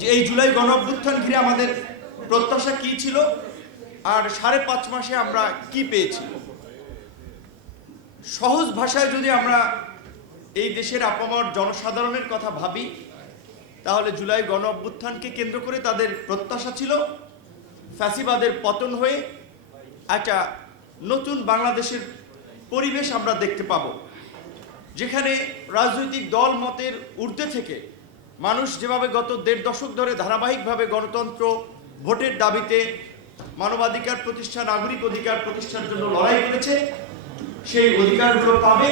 যে এই জুলাই গণ অভ্যুত্থান ঘিরে আমাদের প্রত্যাশা কি ছিল আর 5.5 মাসে আমরা কি পেয়েছি। সহজ ভাষায় যদি আমরা এই দেশের আপামর জনসাধারণের কথা ভাবি, তাহলে জুলাই গণ অভ্যুত্থানকে কেন্দ্র করে তাদের প্রত্যাশা ছিল ফ্যাসিবাদের পতন হয়ে একটা নতুন বাংলাদেশের পরিবেশ আমরা দেখতে পাব, যেখানে রাজনৈতিক দল মতের ঊর্ধ্বে থেকে মানুষ যেভাবে গত 1.5 দশক ধরে ধারাবাহিকভাবে গণতন্ত্র, ভোটের দাবিতে, মানবাধিকার প্রতিষ্ঠা, নাগরিক অধিকার প্রতিষ্ঠার জন্য লড়াই করেছে, সেই অধিকারগুলো পাবে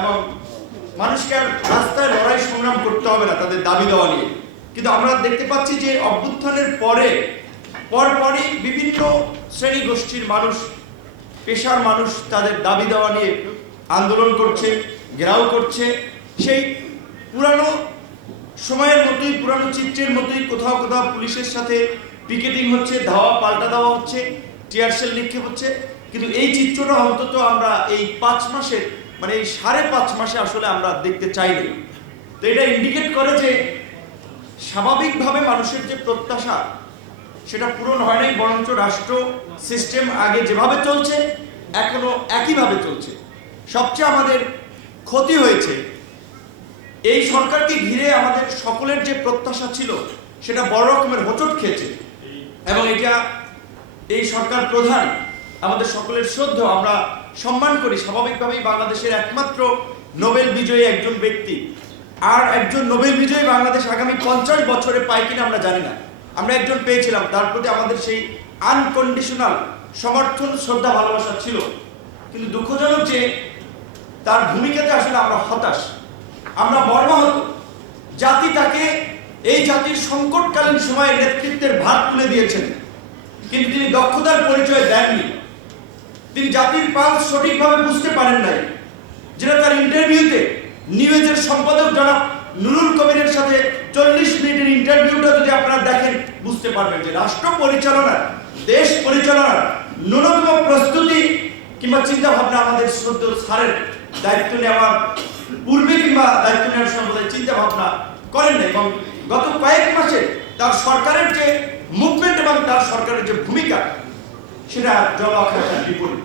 এবং মানুষকে আর রাস্তায় লড়াই সংগ্রাম করতে হবে না তাদের দাবি দেওয়া নিয়ে। কিন্তু আমরা দেখতে পাচ্ছি যে অভ্যুত্থানের পরপরই বিভিন্ন শ্রেণী গোষ্ঠীর মানুষ, পেশার মানুষ তাদের দাবি দেওয়া নিয়ে আন্দোলন করছে, ঘেরাও করছে। সেই পুরানো সময়ের মতোই, পুরানো চিত্রের মতোই কোথাও কোথাও পুলিশের সাথে পিকেটিং হচ্ছে, ধাওয়া পাল্টা দেওয়া হচ্ছে, টিয়ার সেল নিক্ষেপ হচ্ছে। কিন্তু এই চিত্রটা অন্তত আমরা এই 5 মাসের মানে এই 5.5 মাসে আসলে আমরা দেখতে চাইনি। তো এটা ইন্ডিকেট করে যে স্বাভাবিকভাবে মানুষের যে প্রত্যাশা সেটা পূরণ হয় নাই, বরঞ্চ রাষ্ট্র সিস্টেম আগে যেভাবে চলছে এখনো একইভাবে চলছে। সবচেয়ে আমাদের ক্ষতি হয়েছে এই সরকারকে ঘিরে আমাদের সকলের যে প্রত্যাশা ছিল সেটা বড় রকমের হোঁচট খেয়েছে এবং এটা এই সরকার প্রধান আমাদের সকলের শ্রদ্ধা, আমরা সম্মান করি। স্বাভাবিকভাবেই বাংলাদেশের একমাত্র নোবেল বিজয়ী একজন ব্যক্তি, আর একজন নোবেল বিজয়ী বাংলাদেশ আগামী 50 বছরে পায় কিনা আমরা জানি না। আমরা একজন পেয়েছিলাম, তার প্রতি আমাদের সেই আনকন্ডিশনাল সমর্থন, শ্রদ্ধা, ভালোবাসা ছিল। কিন্তু দুঃখজনক যে তার ভূমিকাতে আসলে আমরা হতাশ, আমরা মর্মাহত। জাতি তাকে এই জাতির সংকটকালীন সময়ে নেতৃত্বের ভার তুলে দিয়েছেন, কিন্তু তিনি দক্ষতার পরিচয় দেননি। তিনি জাতির পালস সঠিকভাবে বুঝতে পারেন নাই, যেটা তার ইন্টারভিউতে নিউজের সম্পাদক জনাব নুরুল কবিরের সাথে 40 মিনিটের ইন্টারভিউটা যদি আপনারা দেখেন বুঝতে পারবেন যে রাষ্ট্র পরিচালনার, দেশ পরিচালনার ন্যূনতম প্রস্তুতি কিংবা চিন্তা ভাবনা আমাদের শ্রদ্ধেয় স্যারের দায়িত্ব নেওয়ার পূর্বে কিংবা দায়িত্ব নেওয়ার সময় চিন্তা ভাবনা করেন না। এবং গত কয়েক মাসে তার সরকারের যে মুভমেন্ট এবং তার সরকারের যে ভূমিকা সেটা জলাখার বিপরীত।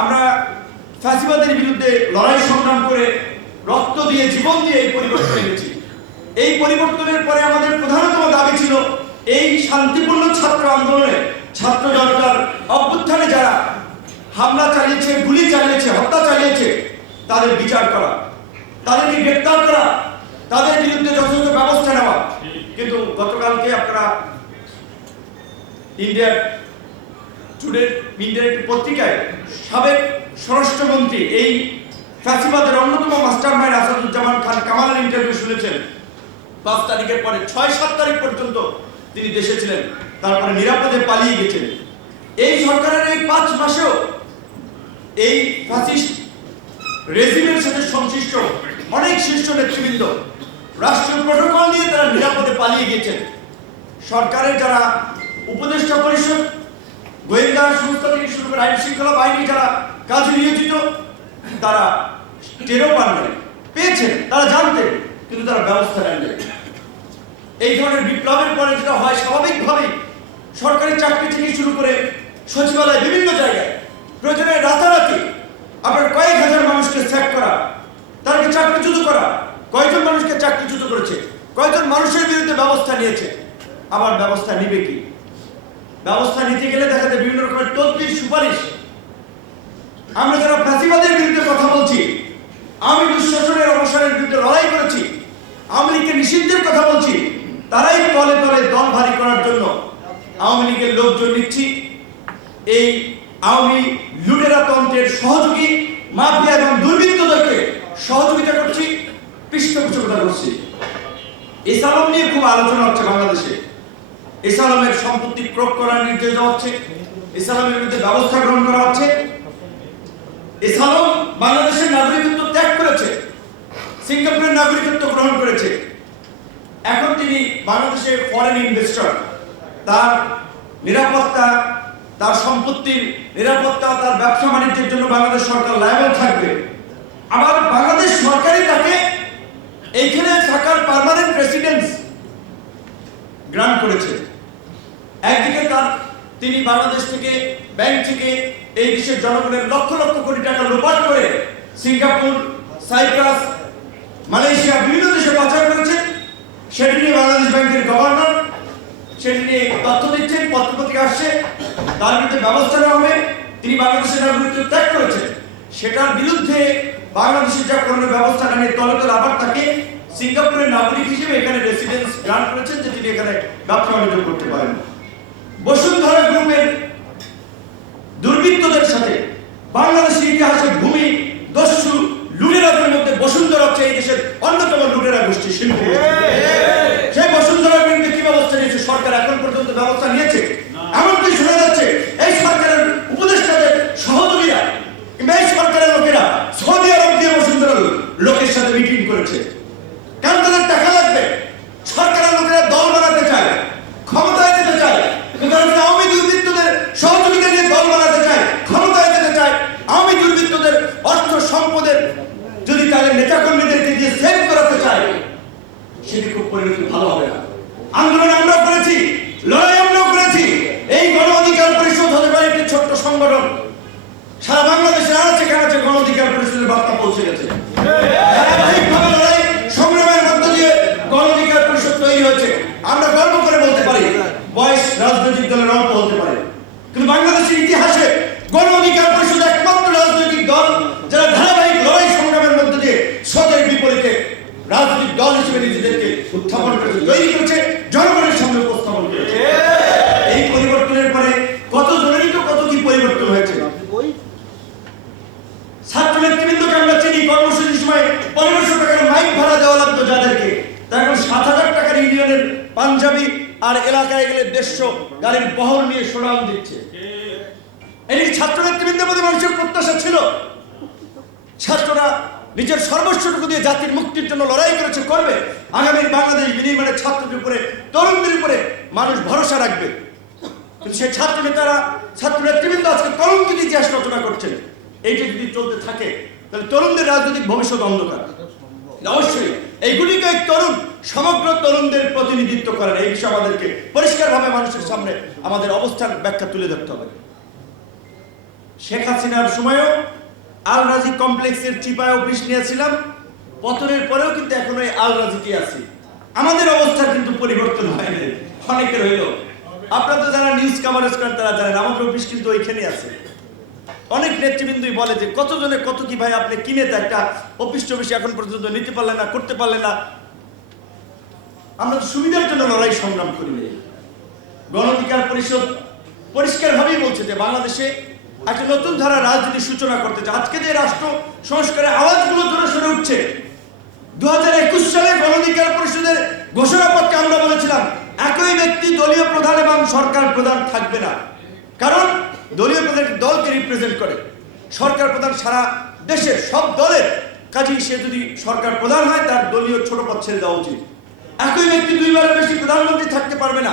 আমরা ফ্যাসিবাদের বিরুদ্ধে লড়াই সংগ্রাম করে রক্ত দিয়ে, জীবন দিয়ে এই পরিবর্তন এনেছি। এই পরিবর্তনের পরে আমাদের প্রধানতম দাবি ছিল এই শান্তিপূর্ণ ছাত্র আন্দোলনে, ছাত্র জনতার অভ্যুত্থানে যারা হামলা চালিয়েছে, গুলি চালিয়েছে, হত্যা চালিয়েছে তাদের বিচার করা, তাদেরকে গ্রেপ্তার করা, তাদের বিরুদ্ধে যথাযথ ব্যবস্থা নেওয়া। কিন্তু গতকালকে আপনারা ইন্ডিয়ার টুডে ইন্ডিয়ার একটি পত্রিকায় সাবেক স্বরাষ্ট্রমন্ত্রী, এই ফ্যাসিবাদের অন্যতম মাস্টারমাইন্ড আসাদুজ্জামান খান কামালের ইন্টারভিউ শুনেছেন। 5 তারিখের পরে 6-7 তারিখ পর্যন্ত তিনি দেশে ছিলেন, তারপরে নিরাপদে পালিয়ে গেছেন। এই সরকারের এই 5 মাসেও এই ফ্যাসিস্ট রেজিমের সাথে সংশ্লিষ্ট অনেক শীর্ষ নেতৃবৃন্দ রাষ্ট্রীয় প্রটোকল নিয়ে তারা নিরাপদে পালিয়ে গেছেন। সরকারের যারা উপদেষ্টা পরিষদ, গোয়েন্দা সংস্থা থেকে শুরু করে আইন শৃঙ্খলা বাহিনী যারা কাজে নিয়োজিত, তারা টেরও পান নাই, পেয়েছেন, তারা জানতেন, কিন্তু তারা ব্যবস্থা নেন নাই। এই ধরনের বিপ্লবের পরে যেটা হয়, স্বাভাবিকভাবেই সরকারি চাকরি থেকে শুরু করে সচিবালয়, বিভিন্ন জায়গায় প্রয়োজনে রাতারাতি আপনার কয়েক হাজার মানুষকে স্যাক করা, তাদেরকে চাকরিচ্যুত করা। কয়জন মানুষকে চাকরিচ্যুত করেছে, কয়জন মানুষের বিরুদ্ধে ব্যবস্থা নিয়েছে, আবার ব্যবস্থা নিবে কি? ব্যবস্থা নিতে গেলে দেখা যায় বিভিন্ন রকমের তদবির, সুপারিশ। আমরা যারা ফ্যাসিবাদের বিরুদ্ধে কথা বলছি, আমি দুঃশাসনের অবসানের বিরুদ্ধে লড়াই করেছি, আওয়ামী লীগের নিষিদ্ধের কথা বলছি, তারাই তলে তলে দল ভারী করার জন্য আওয়ামী লীগের লোকজন নিচ্ছি। এই আওয়ামী লুটেরা তন্ত্রের সহযোগী, মাফিয়া এবং দুর্বৃত্তদেরকে সহযোগিতা করছি, পৃষ্ঠপোষকতা করছি। এসালম নিয়ে খুব আলোচনা হচ্ছে বাংলাদেশে। এসালমের সম্পত্তি ক্রয় করার নির্দেশ দেওয়া হচ্ছে, এসালমের বিরুদ্ধে ব্যবস্থা গ্রহণ করা হচ্ছে। এসালম বাংলাদেশের নাগরিকত্ব ত্যাগ করেছে, সিঙ্গাপুরের নাগরিকত্ব গ্রহণ করেছে। এখন তিনি বাংলাদেশের ফরেন ইনভেস্টর, তার নিরাপত্তা, তার সম্পত্তির নিরাপত্তা, তার ব্যবসা বাণিজ্যের জন্য বাংলাদেশ সরকার লায়াবল থাকবে। আবার বাংলাদেশ সরকারই তাকে এইখানে থাকার পার্মানেন্ট রেসিডেন্স গ্রান্ট করেছে। একদিকে তিনি বাংলাদেশ থেকে, ব্যাংক থেকে এই দেশের জনগণের লক্ষ লক্ষ কোটি টাকা লোপাট করে সিঙ্গাপুর, সাইপ্রাস, মালয়েশিয়া বিভিন্ন দেশে পাচার করেছেন। সেটি নিয়ে বাংলাদেশ ব্যাংকের গভর্নর সেটি নিয়ে তথ্য দিচ্ছেন, পত্রপত্রিকা আসছে, তার বিরুদ্ধে ব্যবস্থা নেওয়া হবে। তিনি বাংলাদেশের নাগরিকত্ব ত্যাগ করেছেন, সেটার বিরুদ্ধে বাংলাদেশের যা কোনো ব্যবস্থা নিয়ে তলে তলে আবার তাকে সিঙ্গাপুরের নাগরিক হিসেবে এখানে রেসিডেন্স গ্রান্ট করেছেন যে তিনি এখানে ব্যবসা বাণিজ্য করতে পারেন। বসুন্ধরা গ্রুপের দুর্বৃত্তদের সাথে বাংলাদেশের ইতিহাসে ভূমি দস্যু লুটেরাদের মধ্যে বসুন্ধরা হচ্ছে এই দেশের অন্যতম লুটেরা গোষ্ঠী, শিল্পী। সেই বসুন্ধরার বিরুদ্ধে কি ব্যবস্থা নিয়েছে সরকার? এখন পর্যন্ত ব্যবস্থা নিয়েছে? এমনকি শোনা যাচ্ছে এই সরকারের উপদেষ্টাদের সহযোগীরা কিংবা এই সরকারের লোকেরা সৌদি আরব দিয়ে বসুন্ধরার লোকের সাথে মিটিং করেছে। কারণ তাদের টাকা লাগবে। সরকারের লোকেরা দল বানাতে চায়, ক্ষমতায় যেতে চায়, আওয়ামী দুর্বৃত্তদের সহযোগিতা নিয়ে দল বানাতে চায়, ক্ষমতায় যেতে চায়। আওয়ামী দুর্বৃত্তদের অর্থ সম্পদের যদি তাদের নেতাকর্মীদেরকে দিয়ে সেভ করাতে চায়, সেটি খুব পরিণতি ভালো হবে না। আন্দোলন আমরা করেছি, লড়াই আমরাও করেছি। এই গণ অধিকার পরিষদ হতে পারে একটি ছোট্ট সংগঠন, সারা বাংলাদেশের আনাচে কানাচে গণ অধিকার পরিষদের বার্তা পৌঁছে গেছে। ধারাবাহিকভাবে লড়াই সংগ্রামের মধ্য দিয়ে গণ অধিকার পরিষদ তৈরি হয়েছে। আমরা গর্ব করে বলতে পারি, বয়স রাজনৈতিক দলের অল্প হতে পারে, কিন্তু বাংলাদেশের ইতিহাসে গণ অধিকার পরিষদ একমাত্র রাজনৈতিক দল যারা ধারাবাহিক লড়াই সংগ্রামের মধ্যে দিয়ে সতের বিপরীতে রাজনৈতিক দল হিসেবে নিজেদেরকে উত্থাপন করেছে, তৈরি করেছে, জনগণের সামনে উপস্থাপন করেছে। এই পরিবর্তনের পরে কত জনেরই তো কত কি পরিবর্তন হয়েছে। ছাত্র নেতৃবৃন্দকে আমরা চিনি, কর্মসূচির সময় 1500 টাকার মাইক ভাড়া দেওয়া লাগতো যাদেরকে, তারা এখন 7000 টাকার ইউনিয়নের পাঞ্জাবি আর এলাকায় গেলে 150 গাড়ির বহর নিয়ে শোনান দিচ্ছে। এই ছাত্র নেতৃবৃন্দের মধ্যে মানুষের প্রত্যাশা ছিল ছাত্ররা নিজের সর্বস্বটুকু দিয়ে জাতির মুক্তির জন্য লড়াই করেছে, করবে। আগামীর বাংলাদেশ বিনির্মাণের ছাত্রদের উপরে, তরুণদের উপরে মানুষ ভরসা রাখবে। কিন্তু সেই ছাত্র নেতারা, ছাত্র নেতৃবৃন্দ আজকে কলঙ্কিত ইতিহাস রচনা করছেন। এইটা যদি চলতে থাকে তাহলে তরুণদের রাজনৈতিক ভবিষ্যৎ অন্ধকার। অবশ্যই এইগুলিকে তরুণ, সমগ্র তরুণদের প্রতিনিধিত্ব করেন। এই বিষয়ে আমাদেরকে পরিষ্কারভাবে মানুষের সামনে আমাদের অবস্থান ব্যাখ্যা তুলে ধরতে হবে। শেখ হাসিনার সময়ও আল রাজি কমপ্লেক্সের চিপায় অফিস নিয়েছিলাম, পতনের পরেও কিন্তু এখন ওই আল রাজিতে আছি। আমাদের অবস্থা কিন্তু পরিবর্তন হয়নি, অনেকের হইল। আপনারা তো যারা নিউজ কাভারেজ করেন তারা জানেন আমাদের অফিস কিন্তু ওইখানে আছে। অনেক নেতৃবৃন্দই বলে যে কতজনে কত কি ভাই আপনি কিনে তো একটা অফিস টফিস এখন পর্যন্ত নিতে পারলেন না, করতে পারলেন না। আমরা তো সুবিধার জন্য লড়াই সংগ্রাম করি। গণ অধিকার পরিষদ পরিষ্কারভাবেই বলছে যে বাংলাদেশে একটা নতুন ধারা রাজনীতির সূচনা করতে চায়। আজকে যে রাষ্ট্র সংস্কারের আওয়াজগুলো জোরে সরে উঠছে, 2021 সালে গণ অধিকার পরিষদের ঘোষণাপত্রে আমরা বলেছিলাম একই ব্যক্তি দলীয় প্রধান এবং সরকার প্রধান থাকবে না। কারণ দলীয় প্রধান দলকে রিপ্রেজেন্ট করে, সরকার প্রধান সারা দেশের সব দলের কাজেই সে যদি সরকার প্রধান হয় তার দলীয় ছোট পদ ছেড়ে দেওয়া উচিত। একই ব্যক্তি দুইবারের বেশি প্রধানমন্ত্রী থাকতে পারবে না।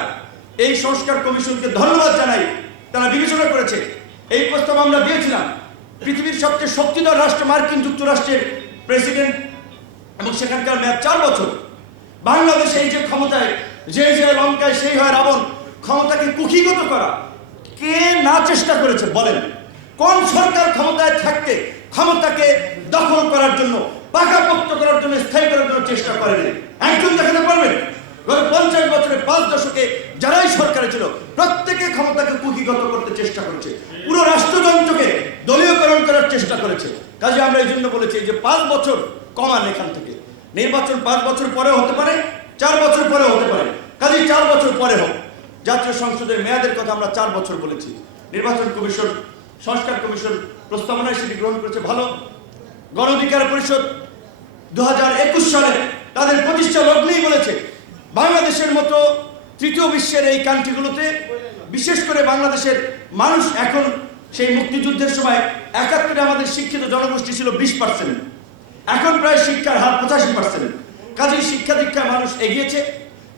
এই সংস্কার কমিশনকে ধন্যবাদ জানাই, তারা বিবেচনা করেছে। এই প্রস্তাব আমরা দিয়েছিলাম। পৃথিবীর সবচেয়ে শক্তিধর রাষ্ট্র মার্কিন যুক্তরাষ্ট্রের প্রেসিডেন্ট এবং সেখানকার মেয়াদ 4 বছর। বাংলাদেশে এই যে ক্ষমতায়, যে লঙ্কায় সেই হয় রাবণ, ক্ষমতাকে কুক্ষিগত করা কে না চেষ্টা করেছে বলেন? কোন সরকার ক্ষমতায় থাকতে ক্ষমতাকে দখল করার জন্য, পাকাপোক্ত করার জন্য, স্থায়ী করার জন্য চেষ্টা করেনি? একজন দেখাতে পারবেন? গত 50 বছরে 5 দশকে যারাই সরকারে ছিল প্রত্যেকে ক্ষমতাকে কুক্ষিগত করতে চেষ্টা করেছে, পুরো রাষ্ট্রযন্ত্রকে দলীয়করণ করার চেষ্টা করেছে। কাজে আমরা এই জন্য বলেছি যে 5 বছর কমান এখান থেকে। নির্বাচন 5 বছর পরেও হতে পারে, 4 বছর পরেও হতে পারে। কাজে 4 বছর পরে হোক। জাতীয় সংসদের মেয়াদের কথা আমরা 4 বছর বলেছি। নির্বাচন কমিশন, সংস্কার কমিশন প্রস্তাবনায় সেটি গ্রহণ করেছে, ভালো। গণ অধিকার পরিষদ 2021 সালে তাদের প্রতিষ্ঠা লগ্নেই বলেছে বাংলাদেশের মতো তৃতীয় বিশ্বের এই কান্ট্রিগুলোতে, বিশেষ করে বাংলাদেশের মানুষ এখন সেই মুক্তিযুদ্ধের সময় 71 আমাদের শিক্ষিত জনগোষ্ঠী ছিল 20%, এখন প্রায় শিক্ষার হার 85%। কাজেই শিক্ষা দীক্ষায় মানুষ এগিয়েছে।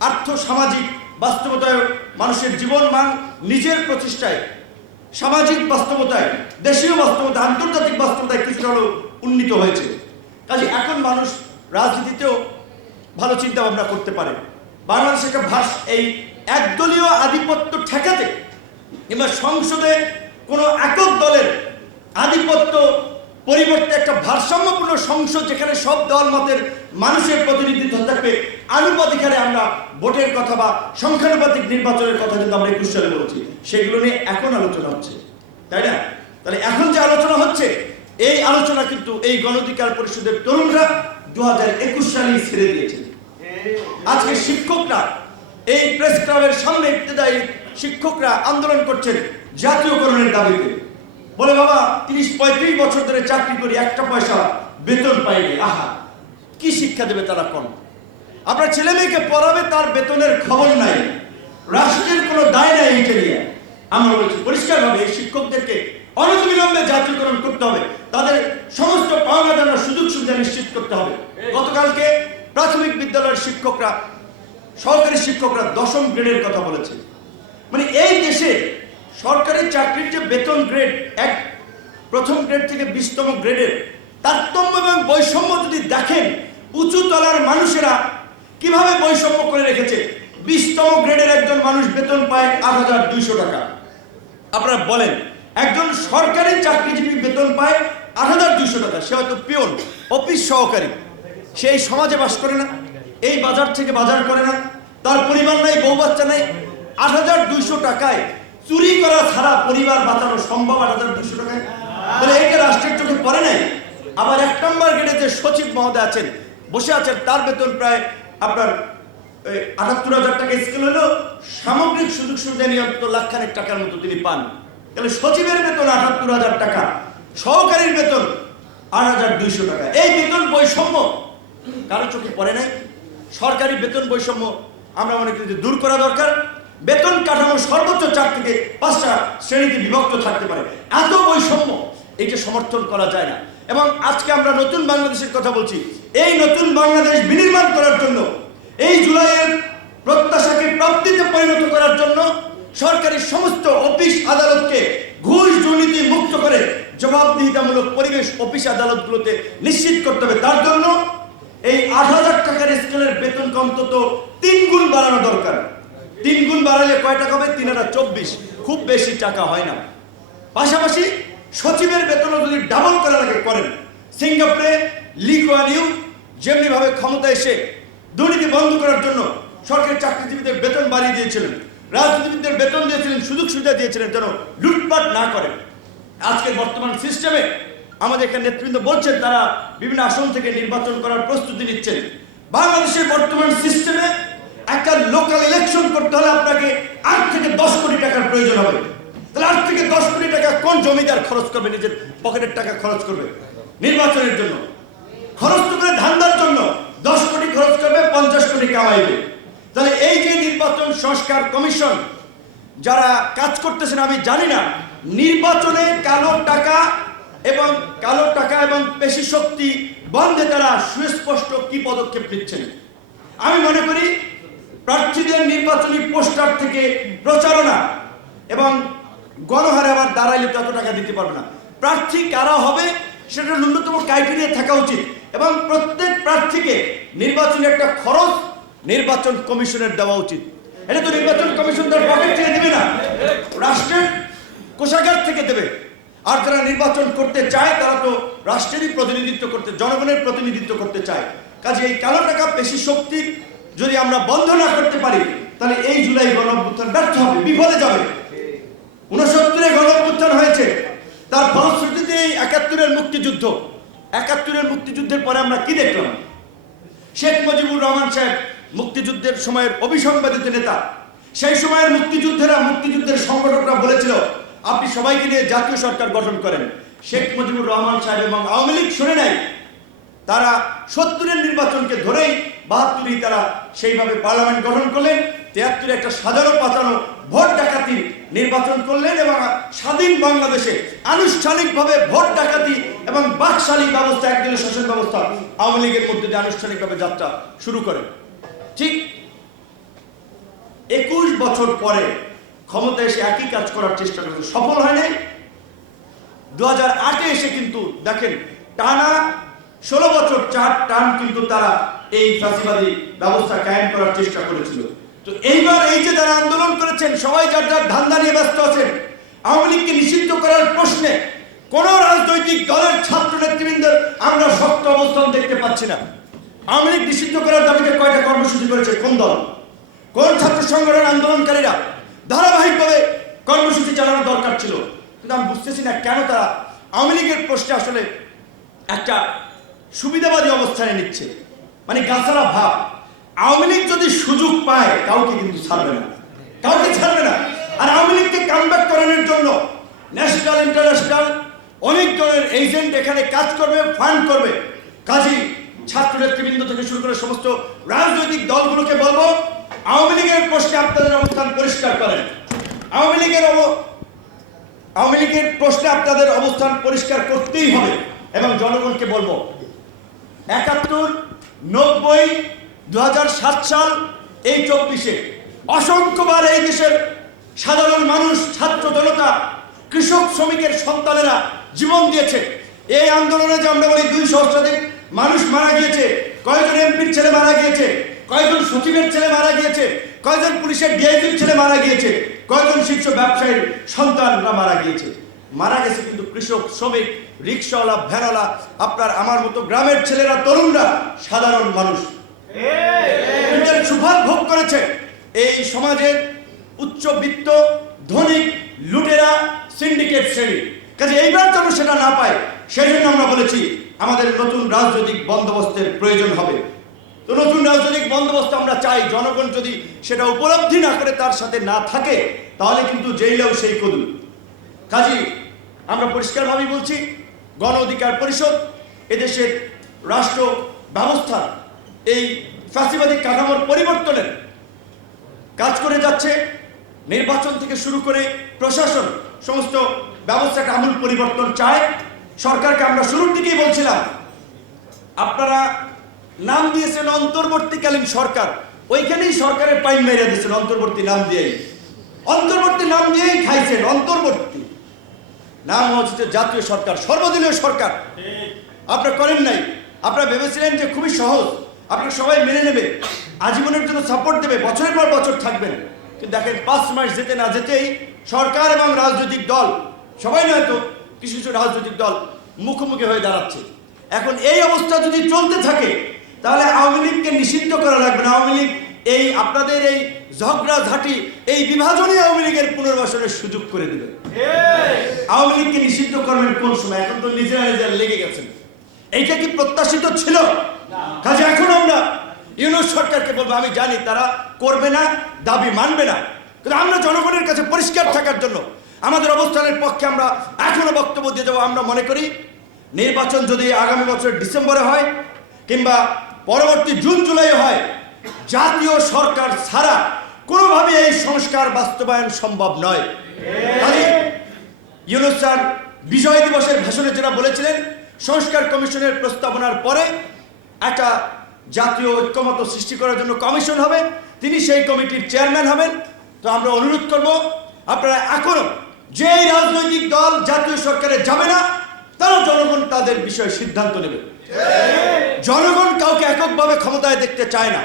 আর্থ সামাজিক বাস্তবতায় মানুষের জীবন মান নিজের প্রচেষ্টায়, সামাজিক বাস্তবতায়, দেশীয় বাস্তবতায়, আন্তর্জাতিক বাস্তবতায় কিছুটা হলেও উন্নীত হয়েছে। কাজে এখন মানুষ রাজনীতিতেও ভালো চিন্তা ভাবনা করতে পারে। বাংলাদেশ একটা একদলীয় আধিপত্য ঠেকাতে কিংবা সংসদে কোনো একক দলের আধিপত্য পরিবর্তে একটা ভারসাম্যপূর্ণ সংসদ যেখানে সব দল মতের মানুষের প্রতিনিধিত্ব থাকবে, আনুপাতিক হারে আমরা ভোটের কথা বা সংখ্যানুপাতিক নির্বাচনের কথা কিন্তু আমরা 21 সালে বলছি, সেগুলো নিয়ে এখন আলোচনা হচ্ছে, তাই না? তাহলে এখন যে আলোচনা হচ্ছে এই আলোচনা কিন্তু এই গণ অধিকার পরিষদের তরুণরা 2021 সালেই ছেড়ে দিয়েছে। আজকে শিক্ষকরা এই প্রেস ক্লাবের সামনে ইবতেদায়ী শিক্ষকরা আন্দোলন করছেন জাতীয়করণের দাবিতে। বলে বাবা 30-35 বছর ধরে চাকরি করি, একটা পয়সা বেতন পাইনি। আহা, কি শিক্ষা দেবে তারা? কোন আপনার ছেলে মেয়েকে পড়াবে, তার বেতনের খবর নাই, রাষ্ট্রের কোনো দায় নাই। এইটা নিয়ে আমরা বলছি পরিষ্কারভাবে এই শিক্ষকদেরকে অনতিবিলম্বে জাতীয়করণ করতে হবে, তাদের সমস্ত পাওনা জানার সুযোগ সুবিধা নিশ্চিত করতে হবে। গতকালকে প্রাথমিক বিদ্যালয়ের শিক্ষকরা, সরকারি শিক্ষকরা 10ম গ্রেডের কথা বলেছে। মানে এই দেশে সরকারি চাকরির যে বেতন গ্রেড, প্রথম গ্রেড থেকে 20তম গ্রেডের তারতম্য এবং বৈষম্য যদি দেখেন, উঁচু তলার মানুষেরা কিভাবে বৈষম্য করে রেখেছে। 20তম গ্রেডের একজন মানুষ বেতন পায় 8,200 টাকা। আপনারা বলেন, একজন সরকারি চাকরিজীবী বেতন পায় 8,200 টাকা, সে হয়তো পিয়ন, অফিস সহকারী, সেই সমাজে বাস করে না, এই বাজার থেকে বাজার করে না, তার পরিবার নাই, বউ বাচ্চা নাই। 8,200 টাকায় চুরি করা ছাড়া পরিবার বাঁচানো সম্ভব? 8,200 টাকায়? তাহলে এইটা রাষ্ট্রের চোখে পড়ে নাই? আবার 1 নম্বর গ্রেডে যে সচিব মহোদয় আছেন, বসে আছেন, তার বেতন প্রায় আপনার 78,000 টাকা স্কেল হলো, সামগ্রিক সুযোগ সুবিধা নিয়ে তো লাখখানেক টাকার মতো তিনি পান। তাহলে সচিবের বেতন 78,000 টাকা, সহকারীর বেতন 8,200 টাকা। এই বেতন বৈষম্য কারো চোখে পড়ে নাই? সরকারি বেতন বৈষম্য আমরা মনে করি যে দূর করা দরকার। বেতন কাঠামো সর্বোচ্চ 4 থেকে 5টা শ্রেণীতে বিভক্ত থাকতে পারে। এত বৈষম্য, এইটা সমর্থন করা যায় না। এবং আজকে আমরা নতুন বাংলাদেশের কথা বলছি। এই নতুন বাংলাদেশ বিনির্মাণ করার জন্য, এই জুলাইয়ের প্রত্যাশাকে প্রাপ্তিতে পরিণত করার জন্য সরকারি সমস্ত অফিস আদালতকে ঘুষ দুর্নীতি মুক্ত করে জবাবদিহিতামূলক পরিবেশ অফিস আদালতগুলোতে নিশ্চিত করতে হবে। তার জন্য এই 8,000 টাকার স্কেলের বেতনকে অন্তত 3 গুণ বাড়ানো দরকার। 3 গুণ বাড়ালে কয় টাকা হবে? 3,24। খুব বেশি টাকা হয় না। পাশাপাশি সচিবের বেতনও যদি ডাবল করা লাগে করেন। সিঙ্গাপুরে লি কুয়ান ইউ যেমনি ভাবে ক্ষমতা এসে দুর্নীতি বন্ধ করার জন্য সরকারি চাকরিজীবীদের বেতন বাড়িয়ে দিয়েছিলেন, রাজনীতিবিদদের বেতন দিয়েছিলেন, সুযোগ সুবিধা দিয়েছিলেন যেন লুটপাট না করে। আজকের বর্তমান সিস্টেমে আমাদের এখানে নেতৃবৃন্দ বলছেন তারা বিভিন্ন আসন থেকে নির্বাচন করার প্রস্তুতি নিচ্ছেন। বাংলাদেশের বর্তমান সিস্টেমে একটা লোকাল ইলেকশন করতে হলে আপনাকে 8 থেকে 10 কোটি টাকার প্রয়োজন হবে। তাহলে 8 থেকে 10 কোটি টাকা কোন জমিদার খরচ করবে? নিজের পকেটের টাকা খরচ করবে নির্বাচনের জন্য? খরচ তো করে ধান্দার জন্য 10 কোটি খরচ করবে, 50 কোটি কামাইবে। তাহলে এই যে নির্বাচন সংস্কার কমিশন যারা কাজ করতেছেন, আমি জানি না নির্বাচনে কালো টাকা এবং পেশি শক্তি বন্ধে তারা সুস্পষ্ট কি পদক্ষেপ নিচ্ছেন। আমি মনে করি প্রার্থীদের নির্বাচনী পোস্টার থেকে প্রচারণা এবং গণহারে আবার দাঁড়াইলে তত টাকা দিতে পারবে না। প্রার্থী কারা হবে সেটা ন্যূনতম ক্রাইটেরিয়া থাকা উচিত এবং প্রত্যেক প্রার্থীকে নির্বাচনী একটা খরচ নির্বাচন কমিশনের দেওয়া উচিত। এটা তো নির্বাচন কমিশন তার পকেট থেকে দেবে না, রাষ্ট্রের কোষাগার থেকে দেবে। আর যারা নির্বাচন করতে চায় তারা তো রাষ্ট্রেরই প্রতিনিধিত্ব করতে, জনগণের প্রতিনিধিত্ব করতে চায়। কাজে এই কালো টাকা পেশি শক্তি যদি আমরা বন্ধ না করতে পারি তাহলে এই জুলাই গণ অভ্যুত্থান ব্যর্থ হবে, বিফলে যাবে। 69-এ গণ অভ্যুত্থান হয়েছে, তার ফলশ্রুতিতে এই 71-এর মুক্তিযুদ্ধের পরে আমরা কি দেখলাম? শেখ মুজিবুর রহমান সাহেব মুক্তিযুদ্ধের সময়ের অবিসংবাদিত নেতা। সেই সময়ের মুক্তিযুদ্ধের সংগঠকরা বলেছিল আপনি সবাইকে নিয়ে জাতীয় সরকার গঠন করেন। শেখ মুজিবুর রহমান সাহেব এবং আওয়ামী লীগ শুনে নাই, তারা 70-এর নির্বাচনকে ধরেই 72-ই তারা সেইভাবে পার্লামেন্ট গঠন করলেন। 73-এ একটা সাজানো পাতানো ভোট ডাকাতি নির্বাচন করলেন এবং স্বাধীন বাংলাদেশে আনুষ্ঠানিকভাবে ভোট ডাকাতি এবং বাকশালী ব্যবস্থা, একদিনের শাসন ব্যবস্থা আওয়ামী লীগের মধ্যে দিয়ে আনুষ্ঠানিকভাবে যাত্রা শুরু করে। ঠিক 21 বছর পরে ক্ষমতায় এসে একই কাজ করার চেষ্টা করেছে, সফল হয় নাই। 2008-এ এসে কিন্তু দেখেন টানা 16 বছর 4 টার্ম কিন্তু তারা এই ফ্যাসিবাদী ব্যবস্থা কায়েম করার চেষ্টা করেছিল। তো এইবার এই যে যারা আন্দোলন করেছেন সবাই যার যার ধান্দা নিয়ে ব্যস্ত আছেন, আওয়ামী লীগকে নিষিদ্ধ করার প্রশ্নে কোন রাজনৈতিক দলের ছাত্র নেতৃবৃন্দের আমরা শক্ত অবস্থান দেখতে পাচ্ছি না। আওয়ামী লীগ নিষিদ্ধ করার দাবিতে কয়টা কর্মসূচি করেছে কোন দল, কোন ছাত্র সংগঠন আন্দোলনকারীরা? ধারাবাহিকভাবে কর্মসূচি চালানোর দরকার ছিল, কিন্তু আমি বুঝতেছি না কেন তারা আওয়ামী লীগের প্রশ্নে আসলে একটা সুবিধাবাদী অবস্থানে নিচ্ছে, মানে গাছারা ভাব। আওয়ামী লীগ যদি সুযোগ পায় কাউকে কিন্তু ছাড়বে না, কাউকে ছাড়বে না। আর আওয়ামী লীগকে কামব্যাক করানোর জন্য ন্যাশনাল ইন্টারন্যাশনাল অনেক ধরনের এজেন্ট এখানে কাজ করবে, ফান্ড করবে। কাজী ছাত্র নেতৃবৃন্দ থেকে শুরু করে সমস্ত রাজনৈতিক দলগুলোকে বলবো, আওয়ামী লীগের প্রশ্নে আপনাদের অবস্থান পরিষ্কার করেন। আওয়ামী লীগের প্রশ্নে আপনাদের অবস্থান পরিষ্কার করতেই হবে। এবং জনগণকে বলবো, ৭১, ৯০, ২০০৭ সাল, এই ২৪-এ অসংখ্যবার এই দেশের সাধারণ মানুষ, ছাত্র জনতা, কৃষক শ্রমিকের সন্তানেরা জীবন দিয়েছে। এই আন্দোলনে যে আমরা বলি ২০০ শতাধিক মানুষ মারা গিয়েছে, কয়েকজন এমপির ছেলে মারা গিয়েছে, কয়েকজন সচিবের ছেলে মারা গিয়েছে, কয়েকজন পুলিশের ডিআইজির ছেলে মারা গিয়েছে, কয়েকজন শীর্ষ ব্যবসায়ীর সন্তানরা মারা গিয়েছে। মারা গেছে কিন্তু কৃষক, শ্রমিক, রিক্সাওয়ালা, ভ্যানওয়ালা, আপনার আমার মতো গ্রামের ছেলেরা, তরুণরা, সাধারণ মানুষ সুফল ভোগ করেছে এই সমাজের উচ্চবিত্ত, ধনিক, লুটেরা, সিন্ডিকেট শ্রেণী। কাজে এইবার যেন সেটা না পায়, সেই জন্য আমরা বলেছি আমাদের নতুন রাজনৈতিক বন্দোবস্তের প্রয়োজন হবে। তো নতুন রাজনৈতিক বন্দোবস্ত আমরা চাই। জনগণ যদি সেটা উপলব্ধি না করে, তার সাথে না থাকে, তাহলে কিন্তু জেইলেও সেই কদুল। কাজী আমরা পরিষ্কারভাবেই বলছি, গণ অধিকার পরিষদ এদেশের রাষ্ট্র ব্যবস্থা এই ফ্যাসিবাদী কাঠামোর পরিবর্তনের কাজ করে যাচ্ছে। নির্বাচন থেকে শুরু করে প্রশাসন, সমস্ত ব্যবস্থাটা আমূল পরিবর্তন চায়। সরকারকে আমরা শুরুর দিকেই বলছিলাম, আপনারা নাম দিয়েছেন অন্তর্বর্তীকালীন সরকার, ওইখানেই সরকারের পাইন মেরে দিয়েছেন অন্তর্বর্তী নাম দিয়েই খাইছেন। অন্তর্বর্তী নাম হচ্ছে জাতীয় সরকার, সর্বদলীয় সরকার। আপনারা করেন নাই। আপনারা ভেবেছিলেন যে খুবই সহজ, আপনারা সবাই মেনে নেবে, আজীবনের জন্য সাপোর্ট দেবে, বছরের পর বছর থাকবেন। কিন্তু দেখেন ৫ মাস যেতে না যেতেই সরকার এবং রাজনৈতিক দল, সবাই নয় তো কিছু কিছু রাজনৈতিক দল মুখোমুখি হয়ে দাঁড়াচ্ছে। এখন এই অবস্থা যদি চলতে থাকে, তাহলে আওয়ামী লীগকে নিষিদ্ধ করা লাগবে না। আওয়ামী লীগ এই আপনাদের এই ঝগড়াঝাঁটি, এই বিভাজনই আওয়ামী লীগের পুনর্বাসনের সুযোগ করে দেবে। আওয়ামী লীগকে নিষিদ্ধ করবেন কোন সময়? এখন তো নিজেরা লেগে গেছেন। এইটা কি প্রত্যাশিত ছিল? কাজে এখন আমরা ইউনূস সরকারকে বলবো, আমি জানি তারা করবে না, দাবি মানবে না, কিন্তু আমরা জনগণের কাছে পরিষ্কার থাকার জন্য আমাদের অবস্থানের পক্ষে আমরা এখনো বক্তব্য দিয়ে যাবো। আমরা মনে করি নির্বাচন যদি আগামী বছর ডিসেম্বরে হয় কিংবা পরবর্তী জুন জুলাই হয়, জাতীয় সরকার ছাড়া কোনোভাবে এই সংস্কার বাস্তবায়ন সম্ভব নয়। ইউনূস স্যার বিজয় দিবসের ভাষণে যেটা বলেছিলেন, সংস্কার কমিশনের প্রস্তাবনার পরে একটা জাতীয় ঐক্যমত্য সৃষ্টি করার জন্য কমিশন হবে, তিনি সেই কমিটির চেয়ারম্যান হবেন। তো আমরা অনুরোধ করব, আপনারা এখনো যেই রাজনৈতিক দল জাতীয় সরকারে যাবে না, তারা জনগণ তাদের বিষয়ে সিদ্ধান্ত নেবে। জনগণ কাউকে এককভাবে ক্ষমতায় দেখতে চায় না,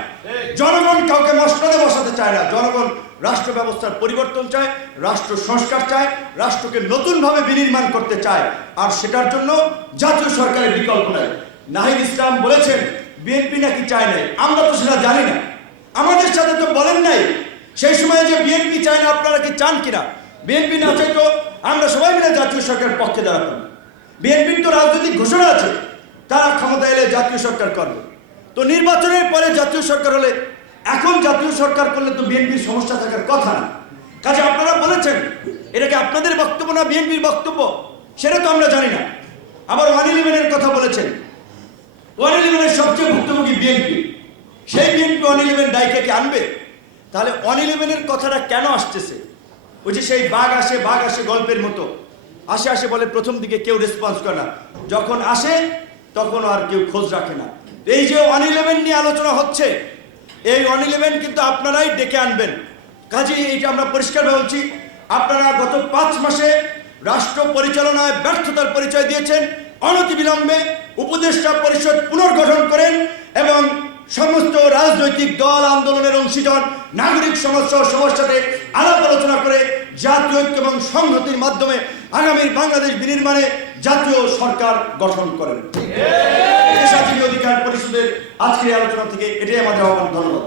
জনগণ কাউকে মসনদে বসাতে চায় না। জনগণ রাষ্ট্র ব্যবস্থার পরিবর্তন চায়, রাষ্ট্র সংস্কার চায়, রাষ্ট্রকে নতুনভাবে বিনির্মাণ করতে চায়। আর সেটার জন্য জাতীয় সরকারের বিকল্প নাই। নাহিদ ইসলাম বলেছেন বিএনপি নাকি চায় নাই, আমরা তো সেটা জানি না, আমাদের সাথে তো বলেন নাই সেই সময় যে বিএনপি চায় না। আপনারা কি চান কিনা? বিএনপি না চাইতো আমরা সবাই মিলে জাতীয় সরকারের পক্ষে দাঁড়াতাম। বিএনপির তো রাজনৈতিক ঘোষণা আছে, তারা ক্ষমতা এলে জাতীয় সরকার করবে। তো নির্বাচনের পরে জাতীয় সরকার হলে, এখন জাতীয় সরকার করলে তো বিএনপির সমস্যা থাকার কথা না। কাজে আপনারা বলেছেন, এটা কি আপনাদের বক্তব্য না বিএনপির বক্তব্য? সেটা তো আমরা জানি না। আবার 111-এর কথা বলেছেন, 111-এর সবচেয়ে ভুক্তভোগী বিএনপি, সেই বিএনপি 111 দায়িত্বে কি আনবে? তাহলে 111-এর কথাটা কেন আসতেছে? ওই যে সেই বাঘ আসে গল্পের মতো, আসে বলে প্রথম দিকে কেউ রেসপন্স করে না, যখন আসে তখন আর কেউ খোঁজ রাখে না। এই যে 111 নিয়ে আলোচনা হচ্ছে, এই 111 কিন্তু আপনারাই ডেকে আনবেন। কাজেই এইটা আমরা পরিষ্কারভাবে বলছি, আপনারা গত 5 মাসে রাষ্ট্র পরিচালনায় ব্যর্থতার পরিচয় দিয়েছেন। অনতিবিলম্বে উপদেষ্টা পরিষদ পুনর্গঠন করেন এবং সমস্ত রাজনৈতিক দল, আন্দোলনের অংশীজন, নাগরিক সমাজ সহ সবার সাথে আলাপ আলোচনা করে জাতীয় ঐক্য এবং সংহতির মাধ্যমে আগামীর বাংলাদেশ বিনির্মাণে জাতীয় সরকার গঠন করেন। পেশাজীবী অধিকার পরিষদের আজকের আলোচনা থেকে এটাই আমাদের আহ্বান। ধন্যবাদ।